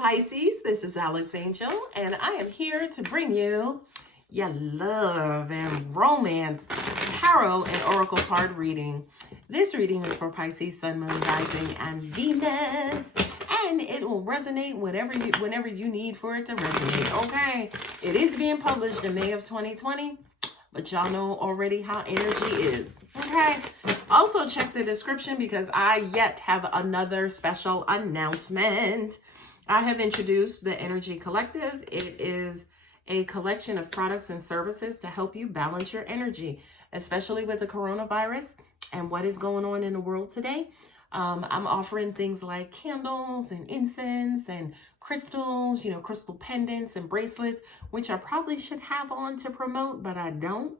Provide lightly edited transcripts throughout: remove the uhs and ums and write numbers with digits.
Pisces, this is Alex Angel, and I am here to bring you your love and romance tarot and oracle card reading. This reading is for Pisces, Sun, Moon, Rising, and Venus, and it will resonate whenever you need for it to resonate, okay? It is being published in May of 2020, but y'all know already how energy is, okay? Also check the description because I yet have another special announcement. I have introduced the Energy Collective. It is a collection of products and services to help you balance your energy, especially with the coronavirus and what is going on in the world today. I'm offering things like candles and incense and crystals, crystal pendants and bracelets, which I probably should have on to promote, but I don't.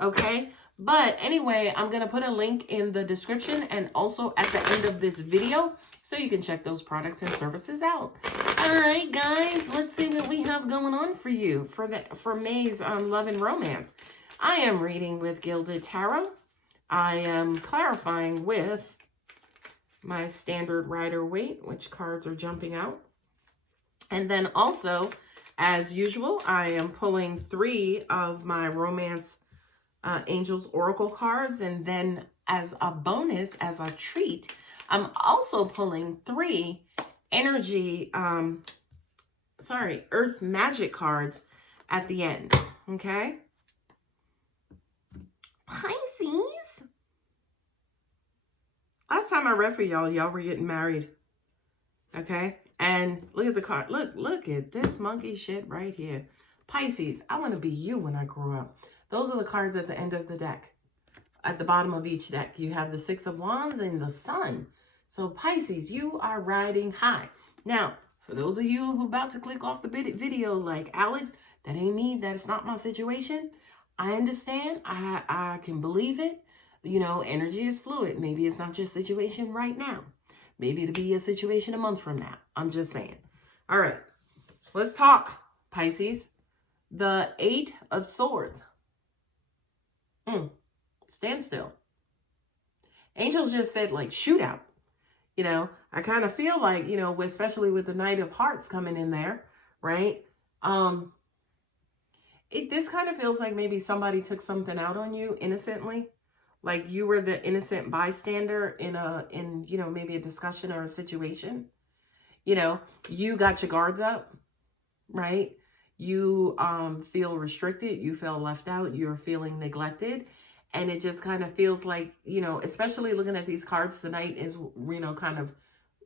Okay. But anyway, I'm going to put a link in the description and also at the end of this video so you can check those products and services out. All right, guys, let's see what we have going on for you for May's love and romance. I am reading with Gilded Tarot. I am clarifying with my standard Rider-Waite, which cards are jumping out. And then also, as usual, I am pulling 3 of my romance Angels Oracle cards, and then as a bonus, as a treat, I'm also pulling 3 energy, Earth Magic cards at the end, okay? Pisces. Last time I read for y'all were getting married, okay? And look at the card. Look at this monkey shit right here. Pisces, I want to be you when I grow up. Those are the cards at the end of the deck. At the bottom of each deck, you have the 6 of Wands and the Sun. So Pisces, you are riding high. Now, for those of you who are about to click off the video like, Alex, that ain't me, that's not my situation. I understand. I can believe it. Energy is fluid. Maybe it's not your situation right now. Maybe it'll be a situation a month from now. I'm just saying. All right, let's talk, Pisces. The 8 of Swords. Stand still. Angels just said, like, shootout. I kind of feel like, especially with the Knight of Hearts coming in there, right? This kind of feels like maybe somebody took something out on you innocently. Like you were the innocent bystander in maybe a discussion or a situation. You got your guards up, right? You feel restricted, you feel left out, you're feeling neglected. And it just kind of feels like, especially looking at these cards tonight is, kind of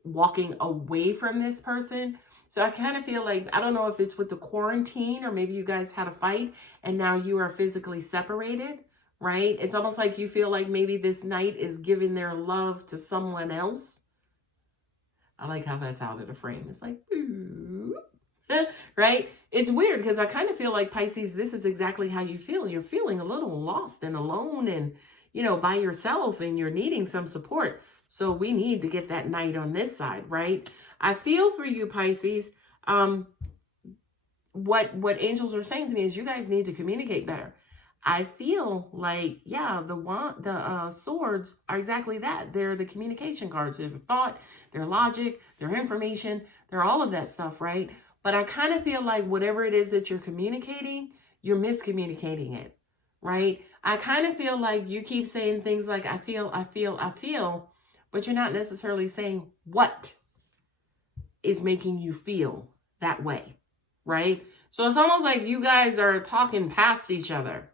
walking away from this person. So I kind of feel like, I don't know if it's with the quarantine or maybe you guys had a fight and now you are physically separated, right? It's almost like you feel like maybe this knight is giving their love to someone else. I like how that's out of the frame. It's like, right? It's weird because I kind of feel like, Pisces, this is exactly how you feel. You're feeling a little lost and alone and, by yourself, and you're needing some support. So we need to get that knight on this side, right? I feel for you, Pisces. What angels are saying to me is you guys need to communicate better. I feel like, yeah, the swords are exactly that. They're the communication cards. They're the thought, their logic, their information. They're all of that stuff, right? But I kind of feel like whatever it is that you're communicating, you're miscommunicating it, right? I kind of feel like you keep saying things like, I feel, but you're not necessarily saying what is making you feel that way, right? So it's almost like you guys are talking past each other,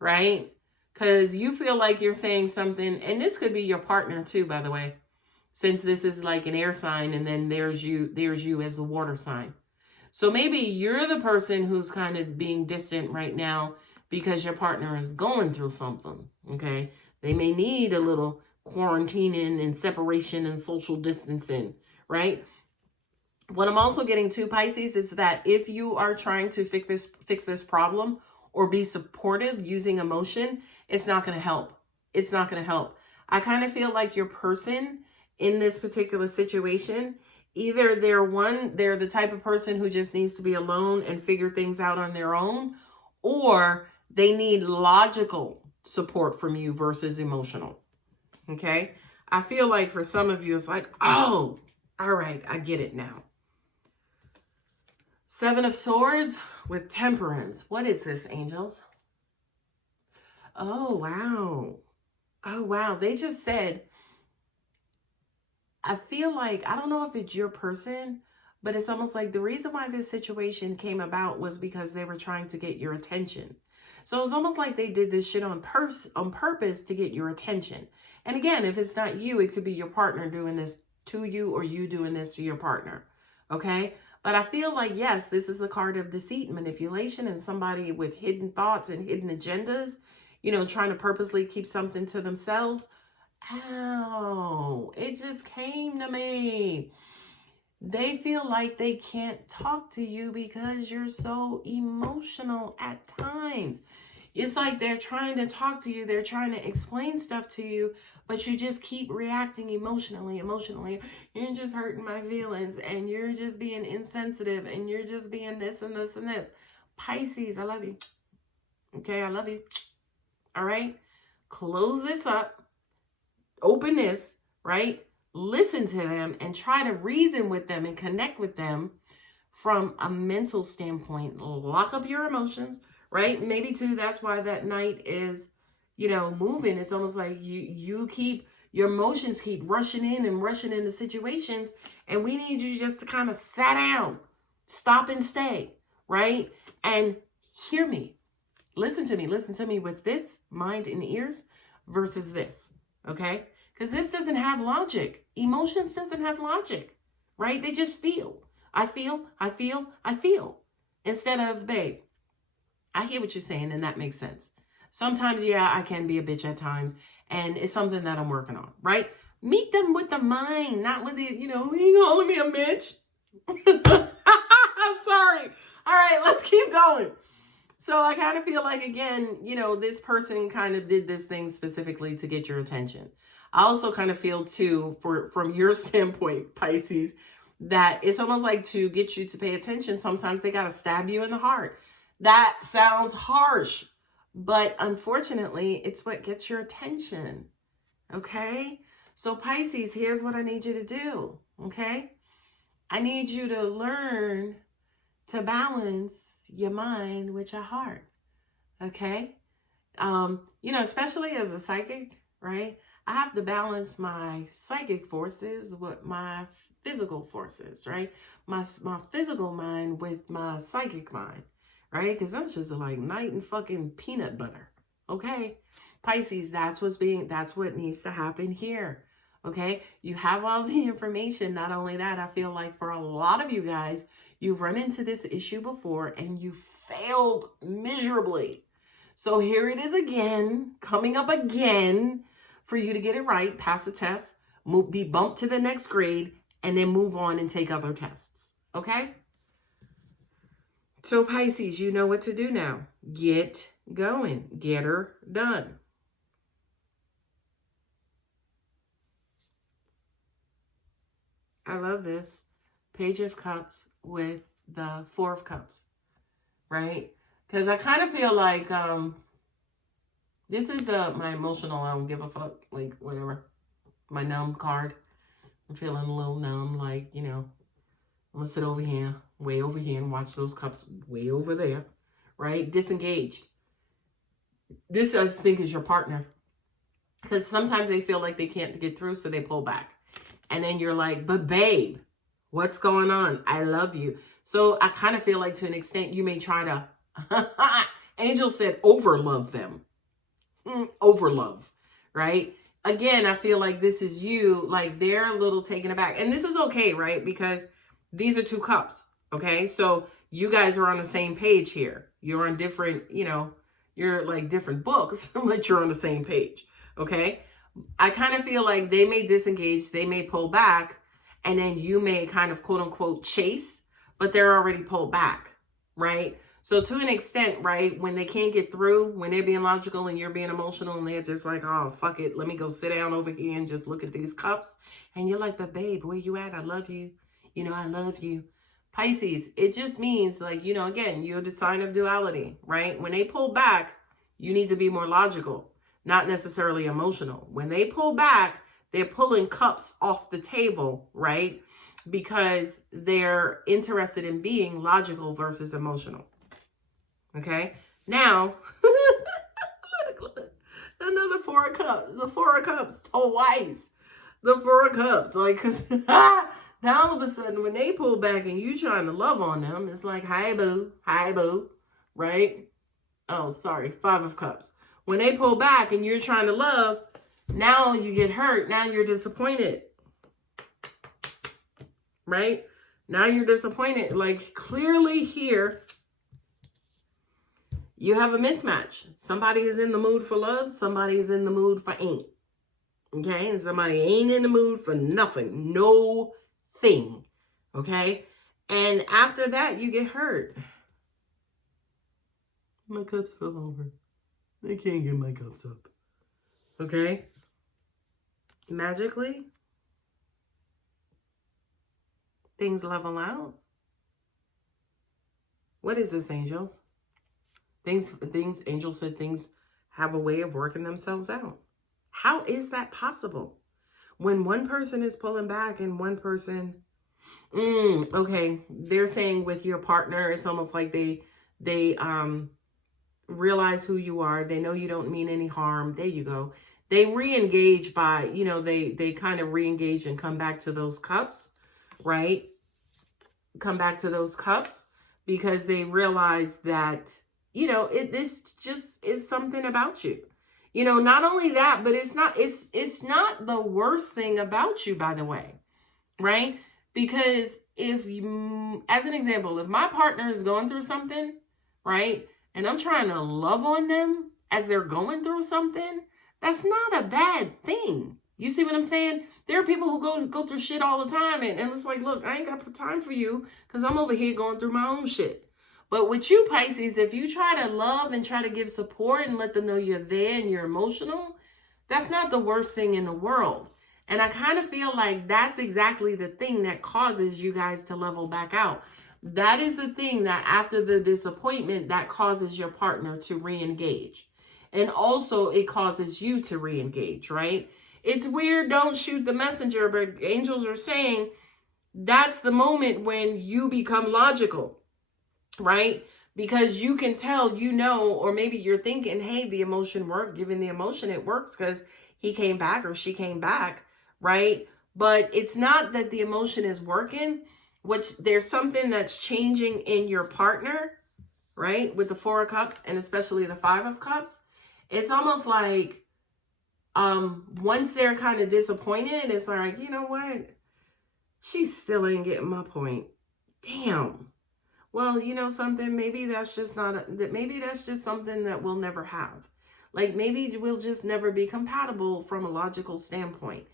right? Because you feel like you're saying something, and this could be your partner too, by the way, since this is like an air sign, and then there's you as a water sign. So maybe you're the person who's kind of being distant right now because your partner is going through something, okay? They may need a little quarantining and separation and social distancing, right? What I'm also getting to, Pisces, is that if you are trying to fix this problem or be supportive using emotion, it's not going to help. It's not going to help. I kind of feel like your person in this particular situation, either they're the type of person who just needs to be alone and figure things out on their own, or they need logical support from you versus emotional. Okay? I feel like for some of you, it's like, oh, all right, I get it now. Seven of Swords with Temperance. What is this, angels? Oh, wow. Oh, wow. They just said, I feel like, I don't know if it's your person, but it's almost like the reason why this situation came about was because they were trying to get your attention. So it's almost like they did this shit on purpose to get your attention. And again, if it's not you, it could be your partner doing this to you or you doing this to your partner. Okay? But I feel like, yes, this is the card of deceit and manipulation and somebody with hidden thoughts and hidden agendas, you know, trying to purposely keep something to themselves. Ow, it just came to me. They feel like they can't talk to you because you're so emotional at times. It's like they're trying to talk to you. They're trying to explain stuff to you, but you just keep reacting emotionally. You're just hurting my feelings and you're just being insensitive and you're just being this and this and this. Pisces, I love you. Okay, I love you. All right. Close this up. Open this, right? Listen to them and try to reason with them and connect with them from a mental standpoint. Lock up your emotions, right? Maybe too, that's why that night is, you know, moving. It's almost like you keep, your emotions keep rushing in and rushing into situations. And we need you just to kind of sit down, stop and stay, right? And hear me. Listen to me with this mind and ears versus this, okay? Because this doesn't have logic. Emotions doesn't have logic, right? They just feel. I feel. Instead of, babe, I hear what you're saying and that makes sense. Sometimes, yeah, I can be a bitch at times and it's something that I'm working on, right? Meet them with the mind, not with the, you know, you calling me a bitch. I'm sorry. All right, let's keep going. So I kind of feel like, again, you know, this person kind of did this thing specifically to get your attention. I also kind of feel too, from your standpoint, Pisces, that it's almost like to get you to pay attention. Sometimes they got to stab you in the heart. That sounds harsh, but unfortunately, it's what gets your attention. Okay. So Pisces, here's what I need you to do. Okay. I need you to learn to balance your mind with your heart. Okay. You know, especially as a psychic, right? I have to balance my psychic forces with my physical forces, right? My physical mind with my psychic mind, right? Because I'm just like night and fucking peanut butter. Okay. Pisces, that's what needs to happen here. Okay. You have all the information. Not only that, I feel like for a lot of you guys, you've run into this issue before and you failed miserably. So here it is again, coming up again for you to get it right, pass the test, be bumped to the next grade, and then move on and take other tests. Okay? So Pisces, you know what to do now. Get going. Get her done. I love this. Page of Cups with the Four of Cups, right? Because I kind of feel like this is my emotional, I don't give a fuck, like whatever, my numb card. I'm feeling a little numb, like, you know, I'm going to sit over here, way over here and watch those cups way over there, right? Disengaged. This, I think, is your partner. Because sometimes they feel like they can't get through, so they pull back. And then you're like, but babe, what's going on? I love you. So I kind of feel like to an extent you may try to, Angel said, overlove them. Overlove, right? Again, I feel like this is you, like they're a little taken aback. And this is okay, right? Because these are two cups, okay? So you guys are on the same page here. You're on different, you know, you're like different books, but you're on the same page, okay? I kind of feel like they may disengage, they may pull back, and then you may kind of quote unquote chase, but they're already pulled back, right? So to an extent, right, when they can't get through, when they're being logical and you're being emotional and they're just like, oh, fuck it, let me go sit down over here and just look at these cups. And you're like, but babe, where you at? I love you. You know, I love you. Pisces, it just means like, you know, again, you're the sign of duality, right? When they pull back, you need to be more logical, not necessarily emotional. When they pull back, they're pulling cups off the table, right? because they're interested in being logical versus emotional. Okay? Now, another Four of Cups. The Four of Cups twice. The Four of Cups. Like, because now all of a sudden, when they pull back and you trying to love on them, it's like, hi, boo. Hi, boo. Right? Oh, sorry. Five of Cups. When they pull back and you're trying to love, now you get hurt. Now you're disappointed. Right? Now you're disappointed. Like, clearly here, you have a mismatch. Somebody is in the mood for love. Somebody is in the mood for ain't. Okay? And somebody ain't in the mood for nothing. No thing. Okay? And after that, you get hurt. My cups fell over. I can't get my cups up. Okay? Magically, things level out. What is this, angels? Angels said things have a way of working themselves out. How is that possible? When one person is pulling back and one person, okay, they're saying with your partner, it's almost like they realize who you are. They know you don't mean any harm. There you go. They re-engage by, they kind of re-engage and come back to those cups, right? Come back to those cups because they realize that, this just is something about you. Not only that, but it's not the worst thing about you, by the way, right? Because if you, as an example, if my partner is going through something, right? And I'm trying to love on them as they're going through something, that's not a bad thing. You see what I'm saying? There are people who go through shit all the time. And it's like, look, I ain't got time for you because I'm over here going through my own shit. But with you, Pisces, if you try to love and try to give support and let them know you're there and you're emotional, that's not the worst thing in the world. And I kind of feel like that's exactly the thing that causes you guys to level back out. That is the thing that after the disappointment, that causes your partner to re-engage. And also it causes you to re-engage, right? It's weird, don't shoot the messenger, but angels are saying that's the moment when you become logical. Right? Because you can tell, or maybe you're thinking, hey, the emotion worked. Given the emotion, it works because he came back or she came back, right? But it's not that the emotion is working, which there's something that's changing in your partner, right? With the Four of Cups and especially the Five of Cups. It's almost like once they're kind of disappointed, it's like, you know what? She still ain't getting my point. Damn. Well, something, maybe that's just maybe that's just something that we'll never have. Like maybe we'll just never be compatible from a logical standpoint.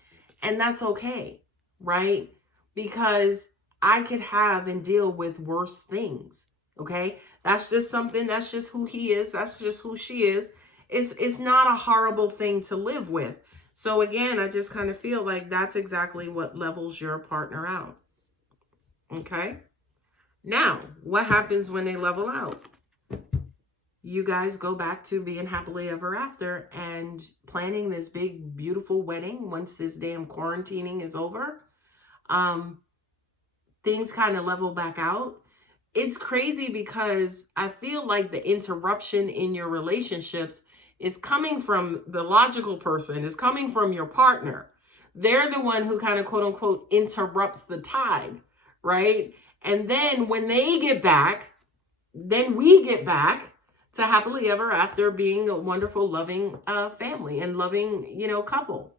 And that's okay, right? Because I could have and deal with worse things, okay? That's just something, that's just who he is. That's just who she is. It's not a horrible thing to live with. So again, I just kind of feel like that's exactly what levels your partner out, okay? Now, what happens when they level out? You guys go back to being happily ever after and planning this big, beautiful wedding once this damn quarantining is over. Things kind of level back out. It's crazy because I feel like the interruption in your relationships is coming from the logical person, is coming from your partner. They're the one who kind of, quote unquote, interrupts the tide, right? And then when they get back, then we get back to happily ever after being a wonderful, loving family and loving, couple,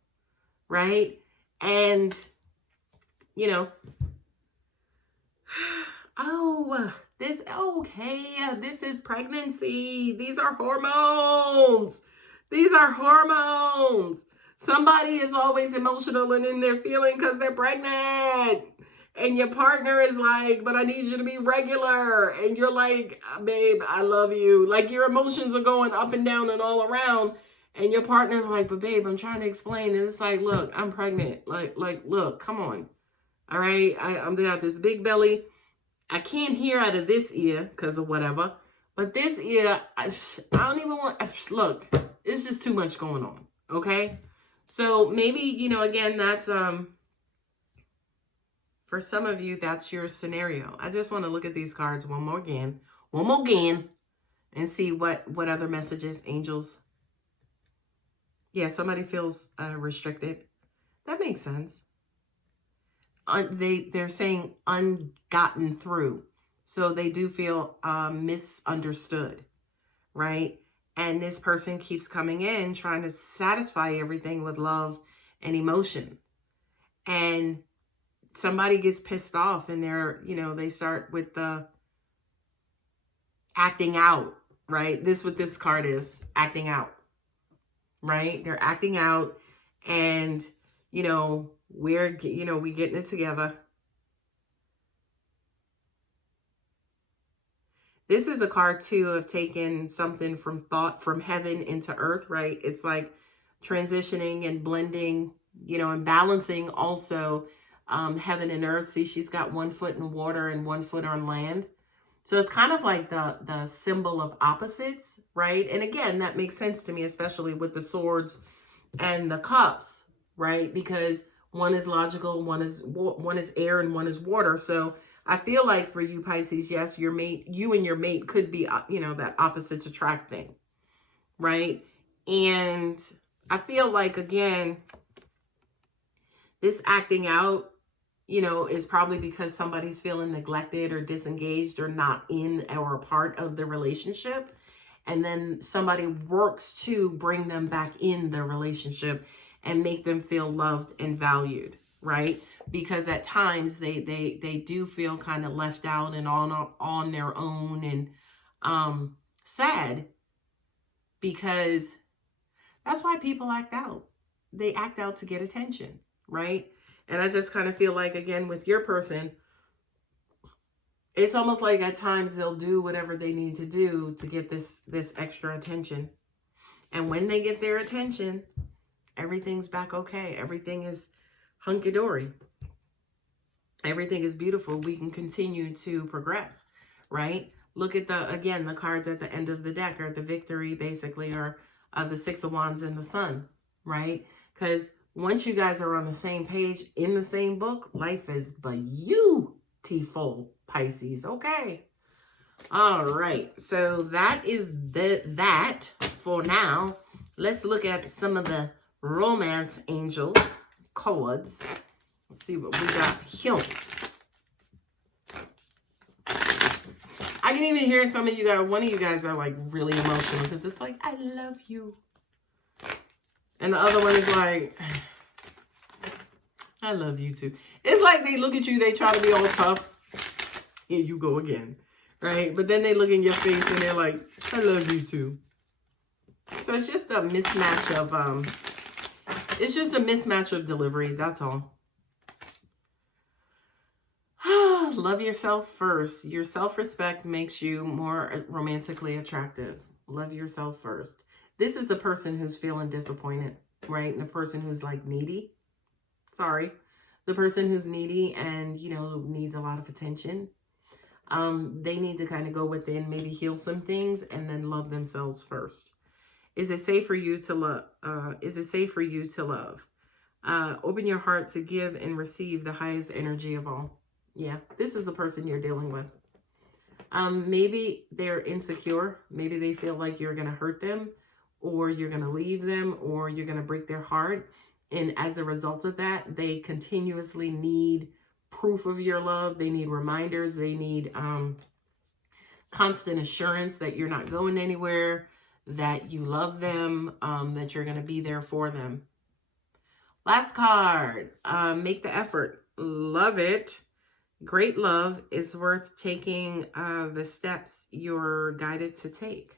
right? And, this is pregnancy. These are hormones. These are hormones. Somebody is always emotional and in their feeling because they're pregnant. And your partner is like, but I need you to be regular. And you're like, babe, I love you. Like your emotions are going up and down and all around. And your partner's like, but babe, I'm trying to explain. And it's like, look, I'm pregnant. Like, look, come on. All right. I'm got this big belly. I can't hear out of this ear because of whatever. But this ear, I don't even want, look, it's just too much going on. Okay. So maybe, again, that's, For some of you, that's your scenario. I just want to look at these cards one more again, and see what other messages angels. Yeah, somebody feels restricted. That makes sense. They're saying ungotten through. So they do feel misunderstood, right? And this person keeps coming in trying to satisfy everything with love and emotion. And somebody gets pissed off and they start with the acting out, right? This what this card is, acting out, right? They're acting out and, we getting it together. This is a card too of taking something from heaven into earth, right? It's like transitioning and blending, and balancing also heaven and earth. See, she's got 1 foot in water and 1 foot on land. So it's kind of like the symbol of opposites, right? And again, that makes sense to me, especially with the swords and the cups, right? Because one is logical, one is air, and one is water. So I feel like for you, Pisces, yes, you and your mate could be, that opposites attract thing, right? And I feel like, again, this acting out, is probably because somebody's feeling neglected or disengaged or not in or a part of the relationship. And then somebody works to bring them back in the relationship and make them feel loved and valued, right? Because at times they do feel kind of left out and on their own and sad, because that's why people act out. They act out to get attention, right? And I just kind of feel like, again, with your person, it's almost like at times they'll do whatever they need to do to get this extra attention. And when they get their attention, everything's back okay. Everything is hunky-dory. Everything is beautiful. We can continue to progress, right? Look at the cards at the end of the deck are the victory, basically, or the Six of Wands and the Sun, right? Because once you guys are on the same page in the same book, life is beautiful, Pisces. Okay. All right. So that is that for now. Let's look at some of the romance angels cards. Let's see what we got here. I can even hear some of you guys, one of you guys are like really emotional because it's like, I love you. And the other one is like, I love you too. It's like they look at you, they try to be all tough. Here you go again, right? But then they look in your face and they're like, I love you too. So it's just a mismatch of, delivery. That's all. Love yourself first. Your self-respect makes you more romantically attractive. Love yourself first. This is the person who's feeling disappointed, right? And the person who's like needy. Sorry. The person who's needy and, needs a lot of attention. They need to kind of go within, maybe heal some things and then love themselves first. Is it safe for you to love? Open your heart to give and receive the highest energy of all. Yeah, this is the person you're dealing with. Maybe they're insecure. Maybe they feel like you're going to hurt them, or you're going to leave them, or you're going to break their heart. And as a result of that, they continuously need proof of your love. They need reminders. They need constant assurance that you're not going anywhere, that you love them, that you're going to be there for them. Last card, make the effort. Love it. Great love is worth taking the steps you're guided to take.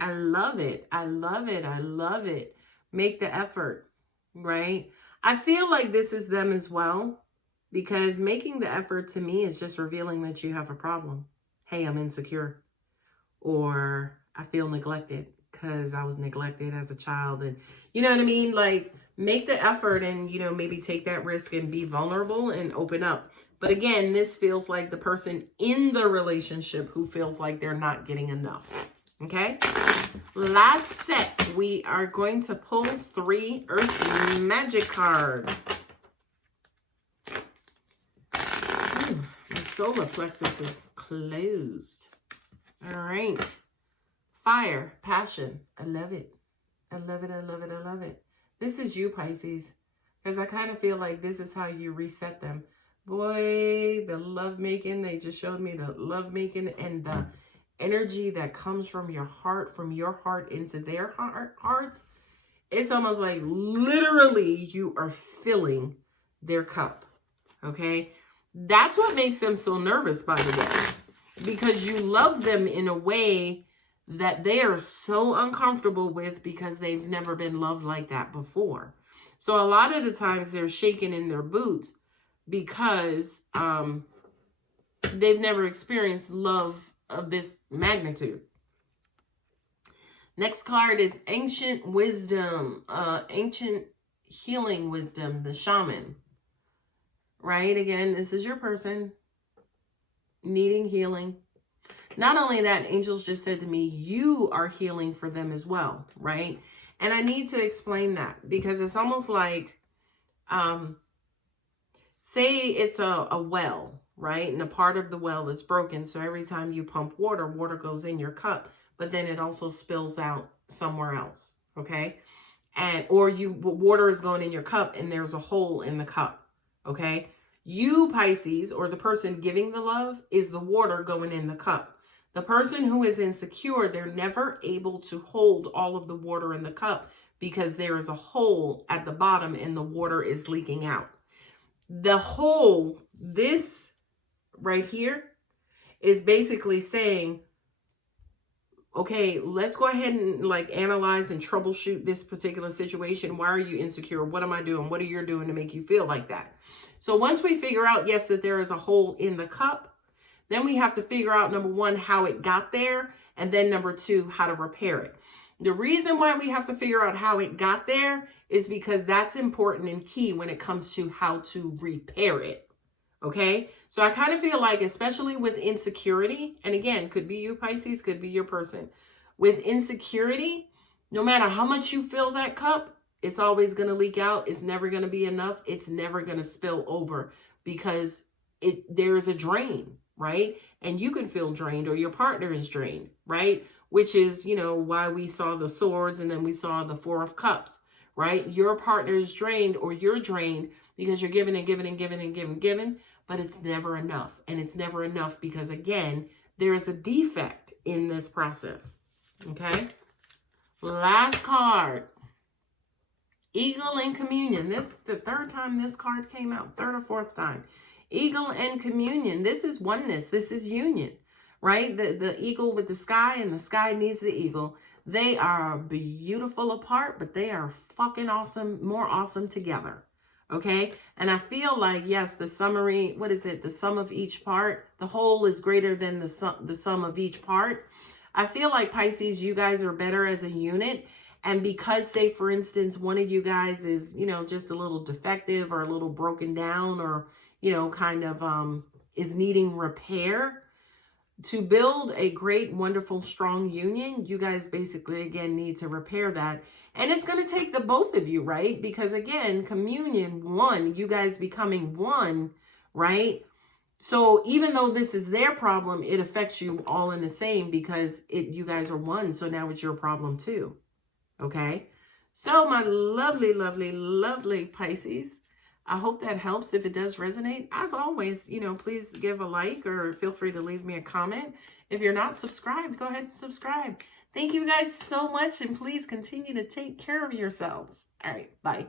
I love it. I love it. I love it. Make the effort, right? I feel like this is them as well, because making the effort to me is just revealing that you have a problem. Hey, I'm insecure, or I feel neglected because I was neglected as a child. And you know what I mean? Like, make the effort and, maybe take that risk and be vulnerable and open up. But again, this feels like the person in the relationship who feels like they're not getting enough. Okay? Last set, we are going to pull 3 Earth Magic cards. solar plexus is closed. All right. Fire, passion. I love it. I love it. I love it. I love it. This is you, Pisces. Because I kind of feel like this is how you reset them. Boy, the lovemaking. They just showed me the lovemaking and the energy that comes from your heart into their hearts. It's almost like literally you are filling their cup. Okay? That's what makes them so nervous, by the way. Because you love them in a way that they are so uncomfortable with because they've never been loved like that before. So a lot of the times they're shaking in their boots because they've never experienced love of this magnitude. Next card is Ancient Wisdom, Ancient Healing Wisdom, the Shaman. Right? Again, this is your person needing healing. Not only that, angels just said to me, you are healing for them as well, right? And I need to explain that because it's almost like, say it's a well, right? And a part of the well is broken. So every time you pump water, water goes in your cup, but then it also spills out somewhere else, okay? Or water is going in your cup and there's a hole in the cup, okay? You, Pisces, or the person giving the love, is the water going in the cup. The person who is insecure, they're never able to hold all of the water in the cup because there is a hole at the bottom and the water is leaking out. The hole, this right here, is basically saying, okay, let's go ahead and like analyze and troubleshoot this particular situation. Why are you insecure? What am I doing? What are you doing to make you feel like that? So once we figure out, yes, that there is a hole in the cup, then we have to figure out, number one, how it got there. And then number two, how to repair it. The reason why we have to figure out how it got there is because that's important and key when it comes to how to repair it. Okay. So I kind of feel like, especially with insecurity, and again, could be you, Pisces, could be your person. With insecurity, no matter how much you fill that cup, it's always going to leak out. It's never going to be enough. It's never going to spill over because there is a drain, right? And you can feel drained or your partner is drained, right? Which is, you know, why we saw the swords and then we saw the Four of Cups, right? Your partner is drained or you're drained because you're giving and giving and giving and giving, but it's never enough. And it's never enough because, again, there is a defect in this process, okay? Last card. Eagle and Communion. This the third time this card came out, third or fourth time. Eagle and Communion. This is oneness. This is union, right? The eagle with the sky and the sky needs the eagle. They are beautiful apart, but they are fucking awesome, more awesome together. Okay. And I feel like, yes, the summary, what is it? The sum of each part. The whole is greater than the sum of each part. I feel like, Pisces, you guys are better as a unit. And because, say, for instance, one of you guys is, you know, just a little defective or a little broken down or, you know, kind of is needing repair, to build a great, wonderful, strong union, you guys basically, again, need to repair that. And it's going to take the both of you, right? Because, again, communion, one, you guys becoming one, right? So even though this is their problem, it affects you all in the same because you guys are one. So now it's your problem too. Okay, so my lovely, lovely, lovely Pisces, I hope that helps. If it does resonate, as always, you know, please give a like or feel free to leave me a comment. If you're not subscribed, go ahead and subscribe. Thank you guys so much, and please continue to take care of yourselves. All right, bye.